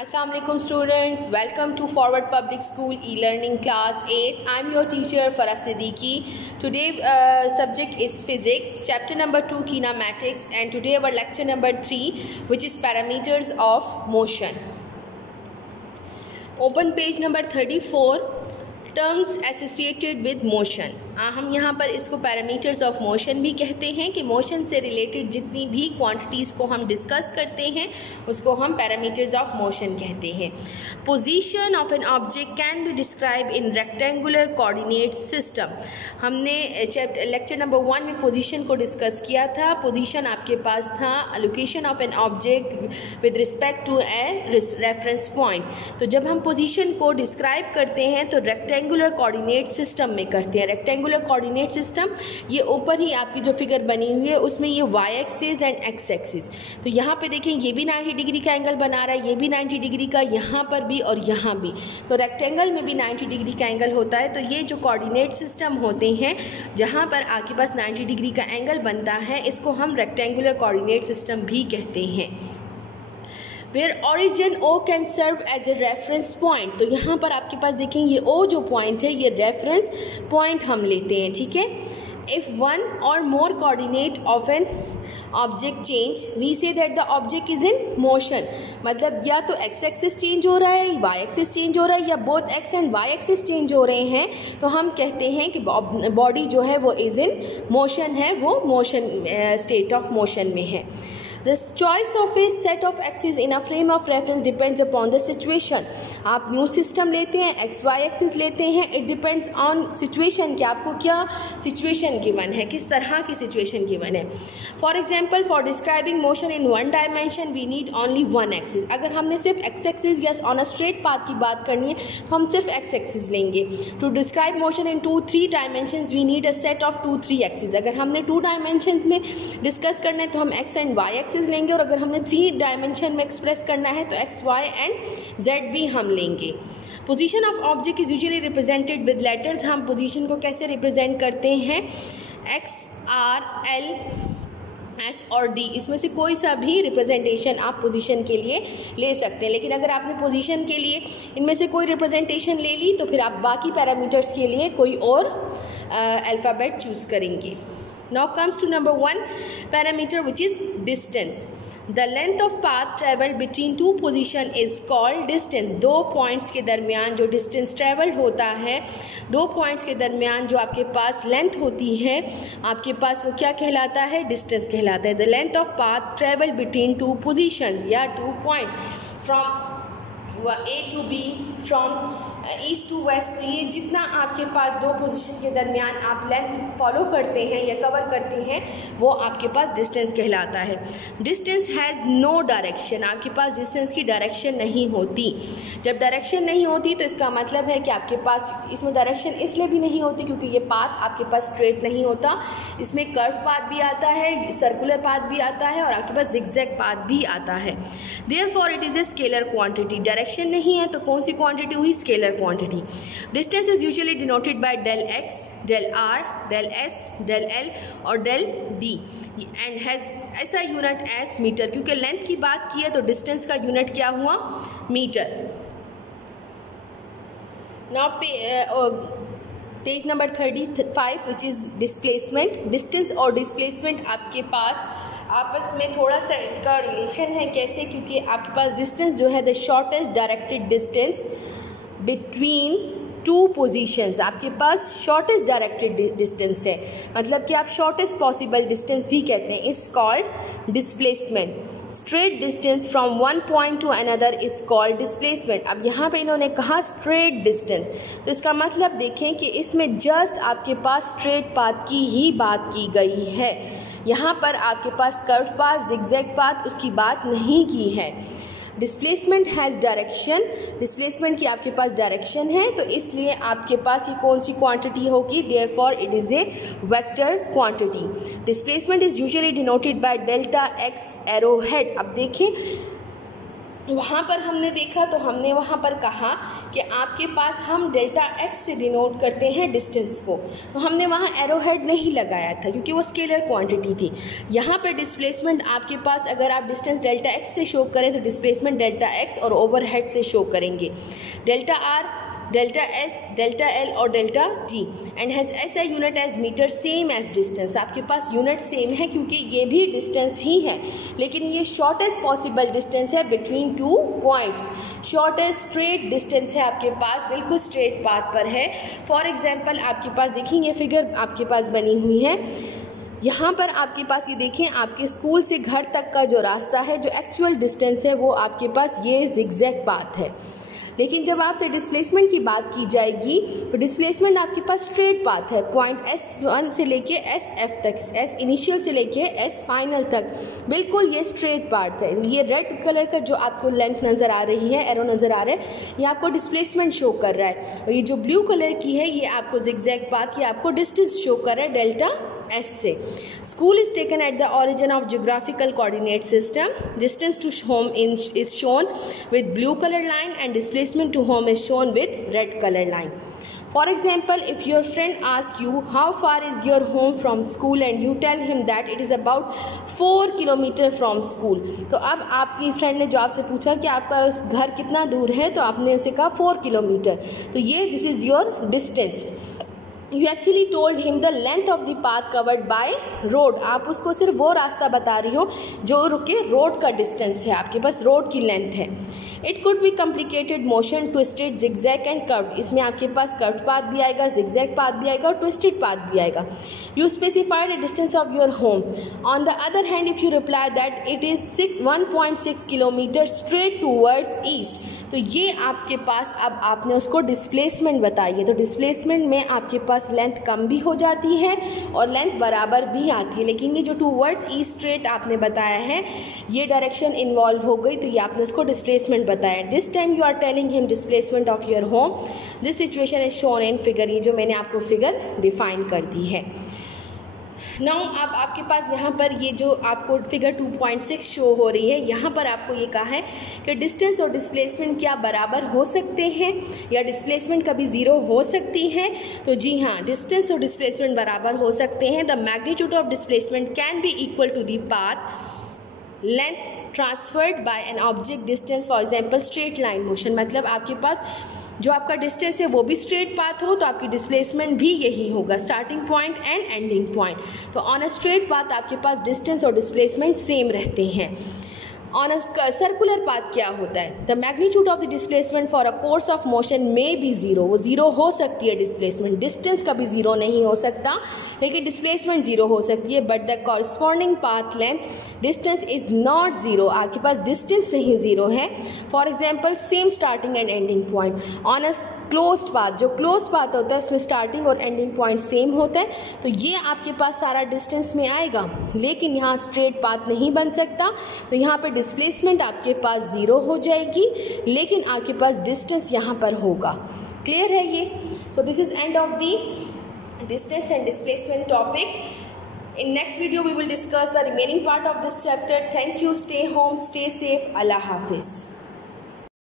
Assalamu alaikum students, welcome to Forward Public School e-learning class 8. I'm your teacher Farah Siddiqui. Today subject is physics, chapter number 2 kinematics, and today our lecture number 3 which is parameters of motion. Open page number 34, terms associated with motion. हम यहाँ पर इसको parameters of motion भी कहते हैं कि motion से related जितनी भी क्वांटिटीज़ को हम डिस्कस करते हैं उसको हम पैरामीटर्स ऑफ मोशन कहते हैं. Position of an object can be describe in rectangular coordinate system. हमने लेक्चर नंबर 1 में पोजीशन को डिस्कस किया था. पोजीशन आपके पास था location of an object with respect to a reference point. तो जब हम पोजीशन को डिस्क्राइब करते हैं तो रेक्टेंगुलर कोऑर्डिनेट सिस्टम में करते हैं. रेक्टेंगुलर कोऑर्डिनेट सिस्टम, ये ऊपर ही आपकी जो फिगर बनी हुई है उसमें ये Y axis and X axis. तो यहाँ पे देखें ये भी 90 डिग्री का एंगल बना रहा है, ये भी 90 डिग्री का, यहाँ पर भी और यहाँ भी. तो रेक्टेंगल में भी 90 डिग्री का एंगल होता है. तो ये जो कोऑर्डिनेट सिस्टम होते हैं जहाँ पर आपके पास 90 डिग्री का एंगल बनता है इसको हम रेक्टेंगुलर कोऑर्डिनेट सिस्टम भी कहते हैं. Where origin O can serve as a reference point. तो यहाँ पर आपके पास देखें ये O जो पॉइंट है ये रेफरेंस पॉइंट हम लेते हैं, ठीक है. If one or more coordinate of an object change, we say that the object is in motion. मतलब या तो x एक्सिस चेंज हो रहा है, y एक्सिस चेंज हो रहा है, या both x and y axis change हो रहे हैं, तो हम कहते हैं कि बॉडी जो है वो इज इन मोशन है, वो मोशन स्टेट ऑफ मोशन में है. The choice of a set of axes in a frame of reference depends upon the situation. आप न्यू सिस्टम लेते हैं, एक्स वाई एक्सिस लेते हैं, इट डिपेंड्स ऑन सिचुएशन कि आपको क्या सिचुएशन गिवन है, किस तरह की सिचुएशन गिवन है. For example for describing motion in one dimension we need only one axis. अगर हमने सिर्फ एक्स एक्सिस या ऑन अ स्ट्रेट पाथ की बात करनी है तो हम सिर्फ एक्स एक्सिस लेंगे. To describe motion in 2-3 dimensions we need a set of 2-3 axis. अगर हमने 2 डायमेंशंस में डिस्कस करना है तो हम एक्स एंड वाई एक्सिस लेंगे, और अगर हमने 3 डायमेंशन में एक्सप्रेस करना है तो एक्स वाई एंड जेड भी हम लेंगे. Position of object is usually represented with letters. हम पोजीशन को कैसे रिप्रेजेंट करते हैं? एक्स, आर, एल, एस और डी, इसमें से कोई सा भी रिप्रेजेंटेशन आप पोजीशन के लिए ले सकते हैं. लेकिन अगर आपने पोजीशन के लिए इनमें से कोई रिप्रेजेंटेशन ले ली तो फिर आप बाकी पैरामीटर्स के लिए कोई और अल्फ़ाबेट चूज़ करेंगे. Now comes to number 1 parameter which is distance. The length of path traveled between 2 position is called distance. 2 points के दरमियान जो डिस्टेंस ट्रेवल होता है, 2 पॉइंट्स के दरमियान जो आपके पास लेंथ होती है आपके पास, वो क्या कहलाता है? डिस्टेंस कहलाता है. The length of path traveled between 2 positions या 2 points from A to B, from east to west. तो ये जितना आपके पास 2 पोजीशन के दरमियान आप लेंथ फॉलो करते हैं या कवर करते हैं वो आपके पास डिस्टेंस कहलाता है. Distance has no direction. आपके पास डिस्टेंस की डायरेक्शन नहीं होती. जब डायरेक्शन नहीं होती तो इसका मतलब है कि आपके पास इसमें डायरेक्शन इसलिए भी नहीं होती क्योंकि ये पाथ आपके पास स्ट्रेट नहीं होता. इसमें कर्व पाथ भी आता है, सर्कुलर पाथ भी आता है और आपके पास जिगजैग पाथ भी आता है. Therefore it is a scalar quantity. Direction नहीं है तो कौन सी क्वांटिटी हुई? Scalar quantity. Distance is usually denoted by del x, del r, del s, del l और del d and has ऐसा यूनिट as मीटर. क्योंकि लेंथ की बात की है तो डिस्टेंस का यूनिट क्या हुआ? Metre. Now page number 35 which is displacement. Distance और डिस्प्लेसमेंट आपके पास आपस में थोड़ा सा इनका रिलेशन है. कैसे? क्योंकि आपके पास डिस्टेंस जो है the shortest directed distance between 2 positions, आपके पास शॉर्टेस्ट डायरेक्टेड डिस्टेंस है. मतलब कि आप शॉर्टेस्ट पॉसिबल डिस्टेंस भी कहते हैं. Is called displacement. Straight distance from one point two another is called displacement. अब यहाँ पे इन्होंने कहा स्ट्रेट डिस्टेंस, तो इसका मतलब देखें कि इसमें जस्ट आपके पास स्ट्रेट पाथ की ही बात की गई है. यहाँ पर आपके पास कर्व पाथ, जिगजैग पाथ उसकी बात नहीं की है. Displacement has direction. डिस्प्लेसमेंट की आपके पास डायरेक्शन है तो इसलिए आपके पास ये कौन सी क्वांटिटी होगी? Therefore it is a vector quantity. Displacement is usually denoted by delta x arrow head. अब देखें वहाँ पर हमने देखा तो हमने वहाँ पर कहा कि आपके पास हम डेल्टा एक्स से डिनोट करते हैं डिस्टेंस को, तो हमने वहाँ एरो हेड नहीं लगाया था क्योंकि वो स्केलर क्वांटिटी थी। यहाँ पर डिस्प्लेसमेंट आपके पास अगर आप डिस्टेंस डेल्टा एक्स से शो करें तो डिस्प्लेसमेंट डेल्टा एक्स और ओवरहेड से शो करेंगे, delta R, delta S, delta L और delta T, and has S I unit as metre same as distance. आपके पास यूनिट सेम है क्योंकि ये भी डिस्टेंस ही है, लेकिन ये शॉर्टेस्ट पॉसिबल डिस्टेंस है between two points. Shortest straight distance है आपके पास, बिल्कुल स्ट्रेट पाथ पर है। फॉर एग्जांपल आपके पास देखेंगे फिगर आपके पास बनी हुई है, यहाँ पर आपके पास ये देखें आपके स्कूल से घर तक का जो रास्ता है, जो एक्चुअल डिस्टेंस है वो आपके पास ये जिगजैग पाथ है। लेकिन जब आपसे डिस्प्लेसमेंट की बात की जाएगी तो डिस्प्लेसमेंट आपके पास स्ट्रेट पाथ है, पॉइंट S1 से लेके SF तक, S इनिशियल से लेके S फाइनल तक, बिल्कुल ये स्ट्रेट पाथ है। ये रेड कलर का जो आपको लेंथ नज़र आ रही है, एरो नज़र आ रहा है, ये आपको डिस्प्लेसमेंट शो कर रहा है, और ये जो ब्लू कलर की है ये आपको जिगजैग पाथ, ये आपको डिस्टेंस शो कर रहा है डेल्टा S से। School is taken at the origin of geographical coordinate system. Distance to home is shown with blue color line and displacement to home is shown with red color line. For example, if your friend asks you how far is your home from school and you tell him that it is about 4 kilometre from school, तो अब आपकी friend ने जो आपसे पूछा कि आपका घर कितना दूर है, तो आपने उसे कहा 4 किलोमीटर, तो ये this is your distance. You actually told him the length of the path covered by road. आप उसको सिर्फ वो रास्ता बता रही हो जो रुके रोड का डिस्टेंस है, आपके पास रोड की लेंथ है। It could be complicated motion, twisted, zigzag and curved. इसमें आपके पास curved path भी आएगा, zigzag path भी आएगा और twisted path भी आएगा। You specified a distance of your home. On the other hand, if you reply that it is 1.6 kilometers straight towards east, तो ये आपके पास अब आपने उसको डिस्प्लेसमेंट बताई है, तो डिस्प्लेसमेंट में आपके पास लेंथ कम भी हो जाती है और लेंथ बराबर भी आती है, लेकिन ये जो टूवर्ड्स ईस्ट स्ट्रेट आपने बताया है ये डायरेक्शन इन्वॉल्व हो गई, तो ये आपने उसको डिस्प्लेसमेंट बताया। This time you are telling him displacement of your home. This situation is shown in figure, ये जो मैंने आपको फिगर डिफाइन कर दी है। नाउ अब आपके पास यहाँ पर ये जो आपको फिगर 2.6 शो हो रही है, यहाँ पर आपको ये कहा है कि डिस्टेंस और डिस्प्लेसमेंट क्या बराबर हो सकते हैं या डिस्प्लेसमेंट कभी ज़ीरो हो सकती है, तो जी हाँ, डिस्टेंस और डिस्प्लेसमेंट बराबर हो सकते हैं। The magnitude of displacement can be equal to the path length transferred by an object distance, for example straight line motion, मतलब आपके पास जो आपका डिस्टेंस है वो भी स्ट्रेट पाथ हो तो आपकी डिस्प्लेसमेंट भी यही होगा, starting point and ending point. तो ऑन अ स्ट्रेट पाथ आपके पास डिस्टेंस और डिस्प्लेसमेंट सेम रहते हैं। ऑन अ सर्कुलर पाथ क्या होता है, the magnitude of the displacement for a course of motion में बी ज़ीरो, वो ज़ीरो हो सकती है डिस्प्लेसमेंट, डिस्टेंस कभी ज़ीरो नहीं हो सकता लेकिन डिस्प्लेसमेंट ज़ीरो हो सकती है, but the corresponding path length distance is not zero, आपके पास डिस्टेंस नहीं ज़ीरो है। For example same starting and ending point. On a closed path, जो क्लोज पाथ होता है उसमें स्टार्टिंग और एंडिंग पॉइंट सेम होता है, तो ये आपके पास सारा डिस्टेंस में आएगा, लेकिन यहाँ स्ट्रेट पाथ नहीं बन सकता, तो यहाँ पर डिस्प्लेसमेंट आपके पास ज़ीरो हो जाएगी लेकिन आपके पास डिस्टेंस यहाँ पर होगा। क्लियर है ये? So this is end of the distance and displacement topic. In next video we will discuss the remaining part of this chapter. Thank you. Stay home, stay safe. Allah Hafiz.